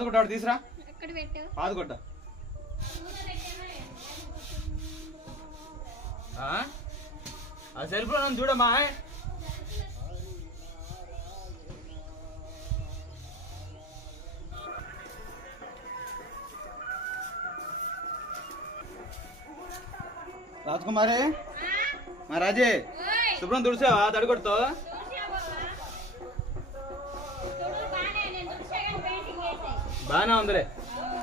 పాదుకొట్ట తీసురా. పాదుకొట్ట ఆ సెల్ఫ్ లో నన్ను చూడమ్మా. రాజకుమారి మా రాజే శుభ్రం తుడిసావా తడికొడుతో? బాగానే ఉందిలే.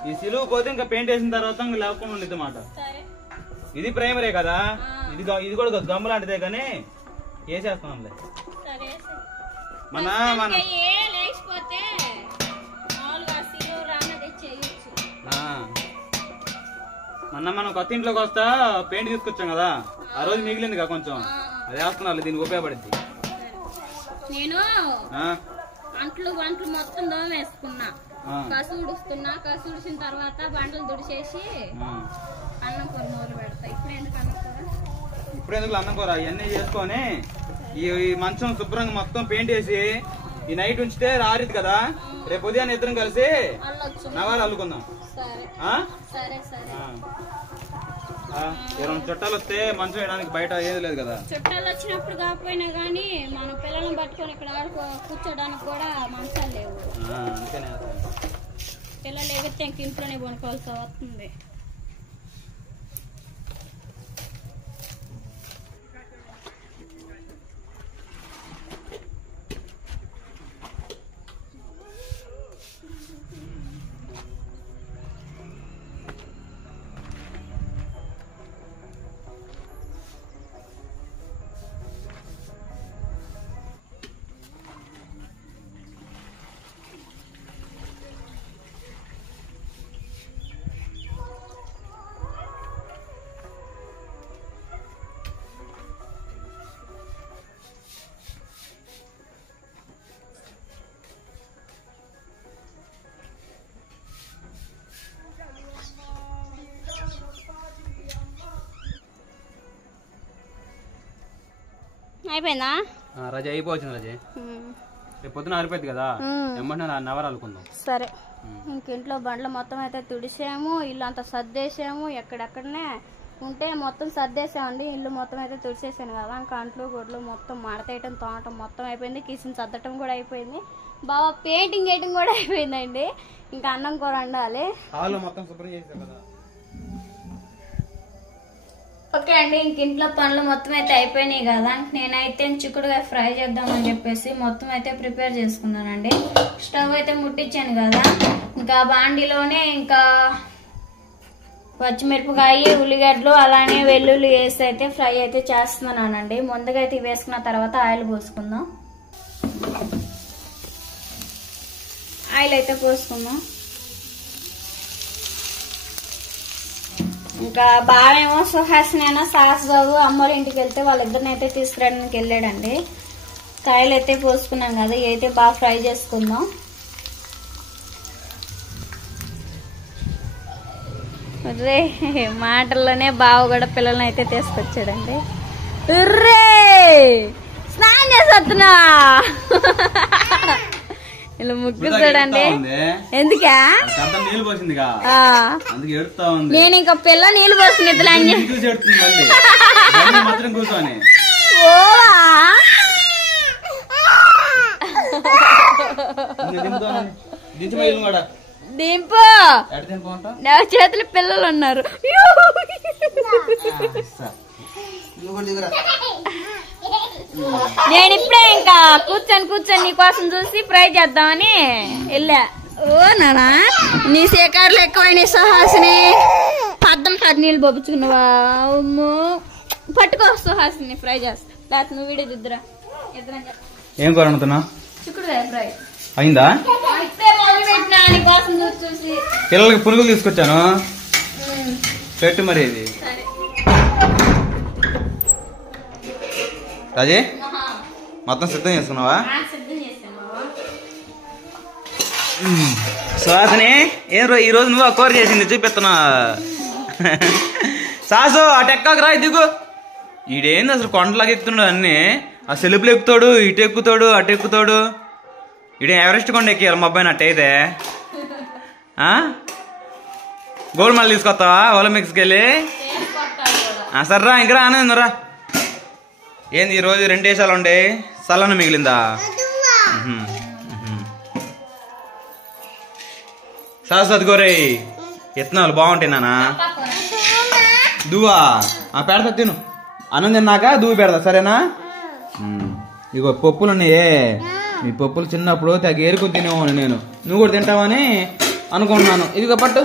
ఈ సిలువు పోతే ఇంకా పెయింట్ వేసిన తర్వాత ఇంకా లేకుండా ఉండేది మాట. ఇది ప్రైమరీ కదా, ఇది కూడా గమ్ము లాంటిదే కానీ వేసేస్తున్నాంలే. మొన్న మనం కొత్త ఇంట్లోకి వస్తా పెయింట్ తీసుకొచ్చాం కదా, ఆ రోజు మిగిలింది కదా కొంచెం, అది వేస్తున్నా. దీనికి ఉపయోగపడింది. నేను అంట్లు వంటలు మొత్తం దోమేసుకున్నా, కసుడుస్తున్నా. కసుడిసిన తర్వాత బండలు దుడిచేసి అన్నం కూర మొదలు పెడతా. ఇప్పుడు ఎందుకు అన్నం కూర ఇవన్నీ చేసుకొని ఈ మంచం శుభ్రంగా మొత్తం పెయింట్ వేసి ఈ నైట్ ఉంచితే రారిది కదా, రేపు ఉదయాన్నే ఇద్దరం కలిసి నవాలు అల్లుకుందాం. చుట్టాలు వస్తే మంచం వేయడానికి బయట ఏది లేదు కదా. చుట్టాలు వచ్చినప్పుడు కాకపోయినా గానీ మన పిల్లలను పట్టుకొని ఇక్కడ కూర్చోడానికి కూడా మంచాలు లేవు. పిల్లలు ఎగితే ఇంక ఇంట్లోనే కొనుక్కోవాల్సి వస్తుంది. అయిపోయిందా రజ? అయిపోవచ్చు రజ. రేపు పొద్దున ఆరిపోయింది కదా, ఏమన్నా నవరు అల్లుకుందాం. సరే. ఇంట్లో బండ్లు మొత్తం అయితే తుడిసాము, ఇల్లు అంతా సర్దేసాము. ఎక్కడెక్కడనే ఉంటే మొత్తం సర్దేసామండి. ఇల్లు మొత్తం అయితే తుడిసేసాను కదా, ఇంకా అంట్లు గొడ్లు మొత్తం మడతేయటం తోమటం మొత్తం అయిపోయింది. కిచెన్ సర్దటం కూడా అయిపోయింది. బాగా పెయింటింగ్ వేయటం కూడా అయిపోయిందండి. ఇంకా అన్నం కూర వండాలి. ఓకే అండి, ఇంక ఇంట్లో పనులు మొత్తం అయితే అయిపోయినాయి కదా. నేనైతే చిక్కుడుగా ఫ్రై చేద్దామని చెప్పేసి మొత్తం అయితే ప్రిపేర్ చేసుకున్నానండి. స్టవ్ అయితే ముట్టించాను కదా, ఇంకా బాండీలోనే ఇంకా పచ్చిమిరపకాయ, ఉల్లిగడ్డలు, అలానే వెల్లుల్లి వేసి అయితే ఫ్రై అయితే చేస్తున్నానండి. ముందుగా అయితే వేసుకున్న తర్వాత ఆయిల్ పోసుకుందాం. ఆయిల్ అయితే పోసుకుందాం. ఇంకా బావేమో సుహాసినైనా సాస్ బాబు అమ్మోళ్ళ ఇంటికి వెళ్తే వాళ్ళిద్దరిని అయితే తీసుకురావడానికి వెళ్ళాడండి. కాయలు అయితే పోసుకున్నాం కదా, ఇవి అయితే బాగా ఫ్రై చేసుకుందాం. రే మాటల్లోనే బావ కూడా పిల్లల్ని అయితే తీసుకొచ్చాడండి. స్నానం చేస్తున్నా ఇలా ముగ్గురు చూడండి. ఎందుకా నేను ఇంకా పిల్ల నీళ్ళు పోసుకుని దింపు. నా చేతులు పిల్లలు ఉన్నారు. నేను ఇప్పుడే ఇంకా కూర్చొని నీకోసం చూసి ఫ్రై చేద్దామని వెళ్ళా. ఓ నానా నీ శేఖర్లు ఎక్కువైనాయి సుహాసిని. పద్దం కాదు నీళ్ళు పంపించుకున్నావా? పట్టుకో సుహాసిని ఫ్రై చేస్తా. లేకపోతే నువ్వు వీడియో దిద్దురా. ఏం కూర వండుతున్నా? చిక్కుడుకాయ ఫ్రై అయిందా? నీకోసం చూసి పిల్లలకి పునుగులు తీసుకొచ్చాను, పెట్టు మరి. ఇది రాజే మొత్తం సిద్ధం చేసుకున్నావా? సుహాసిని ఈ రోజు నువ్వు కూర చేసింది చూపిస్తున్నా. సాసు అటు ఎక్కాక రా, దిగు. ఈడేంది అసలు కొండలాగా ఎక్కుతున్నాడు అన్ని. ఆ సెలుపులు ఎక్కుతాడు, ఇటు ఎక్కుతాడు, అటు ఎక్కుతాడు. ఈడే ఎవరెస్ట్ కొండ ఎక్కియాలి మా అబ్బాయిని అట్టయితే. గోల్డ్ మళ్ళీ తీసుకొస్తావా ఒలింపిక్స్కి వెళ్ళి? సర్రా ఇంకా రా. ఏంది ఈరోజు 2 దేశాలు ఉండే సల్లన మిగిలిందా? సరస్వతి గోరే ఎత్నాలు బాగుంటాయి నానా. దువ్వా పెడతా తిను. అన్నం తిన్నాక దువ్వు పెడతా సరేనా? ఇగో పప్పులు ఉన్నాయే, ఈ పప్పులు చిన్నప్పుడు తెగ ఏరుకుని తినేవాను నేను. నువ్వు కూడా తింటావని అనుకుంటున్నాను. ఇదిగో పట్టు.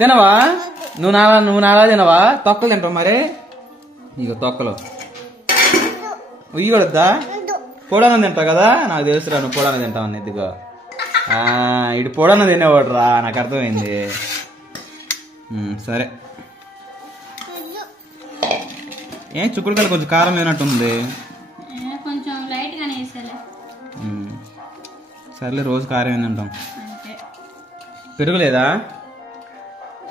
తినవా? నువ్వు నాలా తినవా? తొక్కలు తింటావు మరి. ఇగో తొక్కలు ఇవి కూడా వద్దా? పొడన్న తింటావు కదా, నాకు తెలుసురా నువ్వు పొడన్న తింటావని. ఇదిగో ఇటు పొడన్న తినేవాడు రా, నాకు అర్థమైంది. సరే ఏం చుక్కుడుకాయలు కొంచెం కారం లేనట్టుంది. సర్లే రోజు కారం ఏందంటాం. పెరుగులేదా?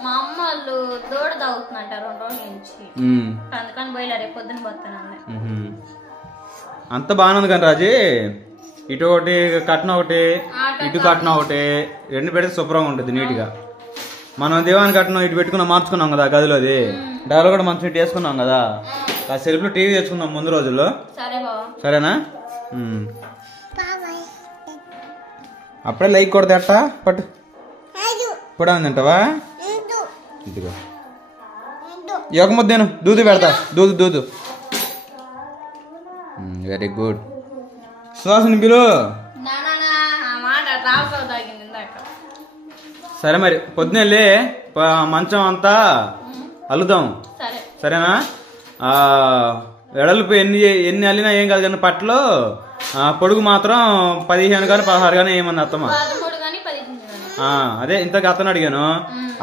మా అమ్మ వాళ్ళు దూడ తాగుతుందంట 2 రోజుల నుంచి, అందుకని పోయిలా రేపు పొద్దున పోతాను. అంత బాగానే ఉంది కానీ రాజీ, ఇటు ఒకటి కట్నం ఒకటి ఇటు కట్నం ఒకటి 2 పెడితే శుభ్రంగా ఉంటుంది నీట్గా. మనం దేవాన్ని కట్నం ఇటు పెట్టుకున్నాం, మార్చుకున్నాం కదా గదిలోది. డబ్బులు కూడా మంచి ఇటు వేసుకున్నాం కదా. ఆ సెల్ఫ్లో టీవీ తెచ్చుకుందాం ముందు రోజుల్లో. సరేనా? అప్పుడే లైక్ కొడితే అట్ట పట్టు. కూడా తింటావా? ఇదిగో ఒక ముద్దేను దూదు పెడతా. దూదు వెరీ గుడ్. సువాసన పిలు. సరే మరి పొద్దున వెళ్ళి మంచం అంతా అల్లుదాం సరేనా? వెడల్పు ఎన్ని అల్లినా ఏం కాదు కానీ పట్టులో పొడుగు మాత్రం 15 కానీ 16 కానీ ఏమన్నా అత్తమ్మా. అదే ఇంతకు అత్తను అడిగాను.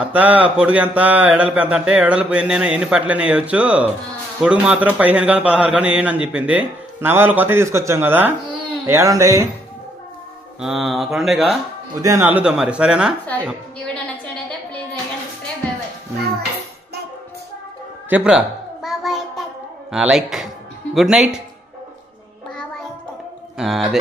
అత్త పొడుగు ఎంత ఎడల్పు ఎంత అంటే ఎడల్పు ఎన్ని పట్లైనా వేయచ్చు, పొడుగు మాత్రం 15 కానీ 16 కానీ వేయండి అని చెప్పింది. నవాళ్ళు కొత్త తీసుకొచ్చాం కదా, ఏడండి అక్కడ ఉండేగా ఉదయాన్నే అల్లుదాం మరి సరేనా? చెప్పురా. Like good night. అదే